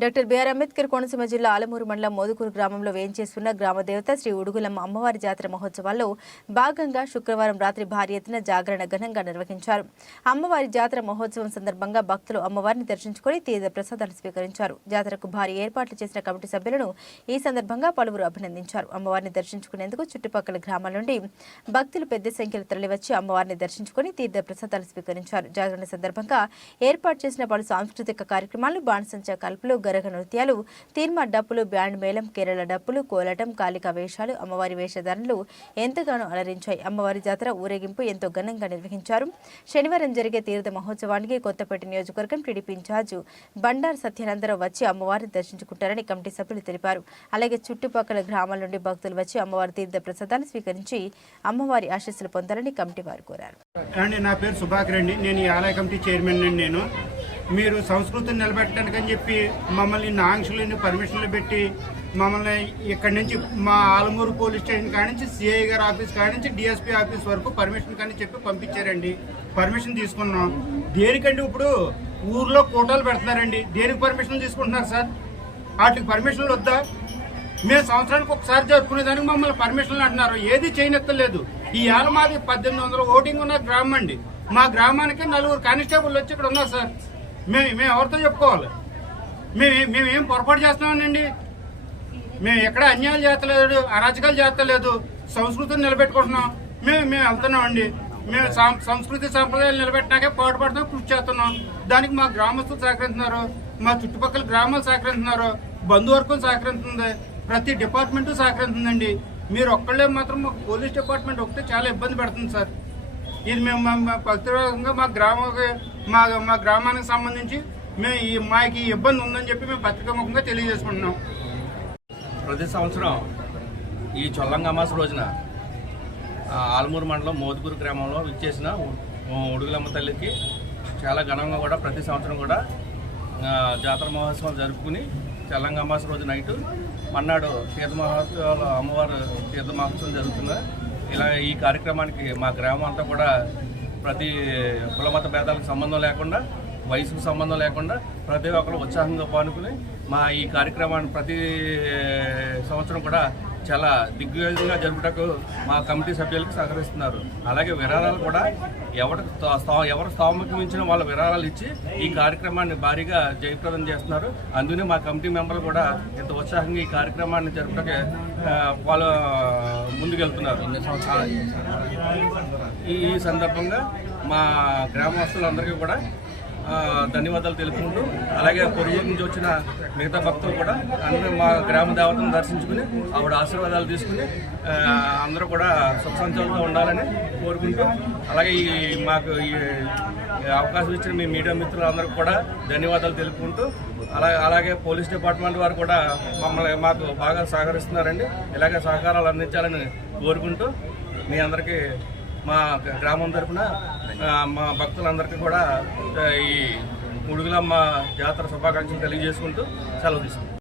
Doctor BR Ambedkar Konaseema జిల్లా ఆలమూరు మండలం మోదుకూరు గ్రామంలో వేయించేస్తున్న గ్రామ దేవత శ్రీ ఉడుగులమ్మ అమ్మవారి జాతర మహోత్సవాల్లో భాగంగా శుక్రవారం రాత్రి భారీ ఎత్తున జాగరణ ఘనంగా నిర్వహించారు. అమ్మవారి జాతర మహోత్సవం సందర్భంగా భక్తులు అమ్మవారిని దర్శించుకుని తీర్థ ప్రసాదాలు స్వీకరించారు. జాతరకు భారీ ఏర్పాట్లు చేసిన కమిటీ సభ్యులను ఈ సందర్భంగా పలువురు అభినందించారు. అమ్మవారిని దర్శించుకునేందుకు చుట్టుపక్కల గ్రామాల నుండి భక్తులు పెద్ద సంఖ్యలో తరలివచ్చి అమ్మవారిని దర్శించుకుని తీర్థ ప్రసాదాలు స్వీకరించారు. జాగరణ సందర్భంగా ఏర్పాటు చేసిన పలు సాంస్కృతిక కార్యక్రమాలు, బాణసంచా కల్పులు, గరగ నృత్యాలు, తీర్మా డప్పులు, బ్యాండ్ మేళం, కేరళ డప్పులు, కోలాటం, కాళికా వేషాలు అమ్మవారి వేషధారణలు ఎంతగానో అలరించాయి. అమ్మవారి జాతర ఊరేగింపు ఎంతో ఘనంగా నిర్వహించారు. శనివారం జరిగే తీర్థ మహోత్సవానికి కొత్తపేట నియోజకవర్గం టీడీపీ ఇన్ఛార్జ్ బండారు సత్యానందరావు వచ్చి అమ్మవారిని దర్శించుకుంటారని కమిటీ సభ్యులు తెలిపారు. అలాగే చుట్టుపక్కల గ్రామాల నుండి భక్తులు వచ్చి అమ్మవారి తీర్థ ప్రసాదాలు స్వీకరించి అమ్మవారి ఆశీస్సులు పొందాలని కమిటీ వారు కోరారు. నా పేరు సుభాకర్ అండి. నేను ఈ ఆలయ కమిటీ చైర్మన్ అండి. నేను మీరు సంస్కృతిని నిలబెట్టడానికి అని చెప్పి మమ్మల్ని ఆంక్షలు పర్మిషన్లు పెట్టి మమ్మల్ని ఇక్కడి నుంచి మా ఆలమూరు పోలీస్ స్టేషన్ కాడి నుంచి సిఐ గారి ఆఫీస్ కాడి నుంచి డిఎస్పీ ఆఫీస్ వరకు పర్మిషన్ కానీ చెప్పి పంపించారండి. పర్మిషన్ తీసుకున్నాం. దేనికండి ఇప్పుడు ఊర్లో కోటాలు పెడుతున్నారండి. దేనికి పర్మిషన్లు తీసుకుంటున్నారు సార్? వాటికి పర్మిషన్లు వద్దా? మేము సంవత్సరానికి ఒకసారి జరుపుకునేదానికి మమ్మల్ని పర్మిషన్లు అంటున్నారు. ఏది చేయనెత్తలేదు. ఈ ఏళ్ళ మాది 1800 ఓటింగ్ ఉన్న గ్రామం అండి. మా గ్రామానికి 4 కానిస్టేబుల్ వచ్చి ఇక్కడ ఉన్నారు సార్. మేము ఎవరితో చెప్పుకోవాలి? మేమేం పొరపాటు చేస్తున్నామండి? మేము ఎక్కడ అన్యాయాలు చేస్తలేదు, అరాచకాలు చేస్తలేదు, సంస్కృతిని నిలబెట్టుకుంటున్నాం. మేము వెళ్తున్నామండి. మేము సంస్కృతి సంప్రదాయాలు నిలబెట్టినాకే పాటుపడుతున్నాం, కృషి చేస్తున్నాం. దానికి మా గ్రామస్తులు సహకరిస్తున్నారు, మా చుట్టుపక్కల గ్రామాలు సహకరిస్తున్నారు, బంధువర్గం సహకరిస్తుంది, ప్రతి డిపార్ట్మెంటు సహకరిస్తుందండి. మీరు ఒక్కళ్ళే మాత్రం మాకు పోలీస్ డిపార్ట్మెంట్ ఒకటే చాలా ఇబ్బంది పెడుతుంది సార్. ఇది మేము పత్రికంగా మా గ్రామానికి సంబంధించి మాకు ఈ ఇబ్బంది ఉందని చెప్పి మేము పత్రికాముఖంగా తెలియజేసుకుంటున్నాం. ప్రతి సంవత్సరం ఈ చొల్లంగ అమావాస్య రోజున ఆలమూరు మండలం మోదుకూరు గ్రామంలో విచ్చేసిన ఉడుగులమ్మ తల్లికి చాలా ఘనంగా కూడా ప్రతి సంవత్సరం కూడా జాతర మహోత్సవం జరుపుకుని చల్లంగ అమావాస్య రోజు నైటు మన్నాడు తీర్థ మహోత్సవాలు అమ్మవారు తీర్థ మహోత్సవం జరుగుతుంది. ఇలా ఈ కార్యక్రమానికి మా గ్రామం అంతా కూడా ప్రతి కులమత భేదాలకు సంబంధం లేకుండా, వయసుకు సంబంధం లేకుండా ప్రతి ఒక్కరు ఉత్సాహంగా పాల్గొని మా ఈ కార్యక్రమాన్ని ప్రతి సంవత్సరం కూడా చాలా దిగ్విజయంగా జరుపుటకు మా కమిటీ సభ్యులకు సహకరిస్తున్నారు. అలాగే విరాళాలు కూడా ఎవరు స్థామకు మించిన వాళ్ళ విరాళాలు ఇచ్చి ఈ కార్యక్రమాన్ని భారీగా జయప్రదం చేస్తున్నారు. అందుకనే మా కమిటీ మెంబర్లు కూడా ఇంత ఉత్సాహంగా ఈ కార్యక్రమాన్ని జరుపుటకే వాళ్ళు ముందుకెళ్తున్నారు. ఈ సందర్భంగా మా గ్రామస్తులందరికీ కూడా ధన్యవాదాలు తెలుపుకుంటూ, అలాగే పొరుగు నుంచి వచ్చిన మిగతా భక్తులు కూడా అందరూ మా గ్రామ దేవతను దర్శించుకుని ఆవిడ ఆశీర్వాదాలు తీసుకుని అందరూ కూడా సుఖ సంతోషంగా ఉండాలని కోరుకుంటూ, అలాగే మాకు ఈ అవకాశం ఇచ్చిన మీ మీడియా మిత్రులందరికీ కూడా ధన్యవాదాలు తెలుపుకుంటూ, అలాగే పోలీస్ డిపార్ట్మెంట్ వారు కూడా మాకు బాగా సహకరిస్తున్నారండి. ఇలాగే సహకారాలు అందించాలని కోరుకుంటూ మీ అందరికీ మా గ్రామం తరఫున మా భక్తులందరికీ కూడా ఈ ఉడుగులమ్మ జాతర శుభాకాంక్షలు తెలియజేసుకుంటూ సెలవు తీసుకుంటాం.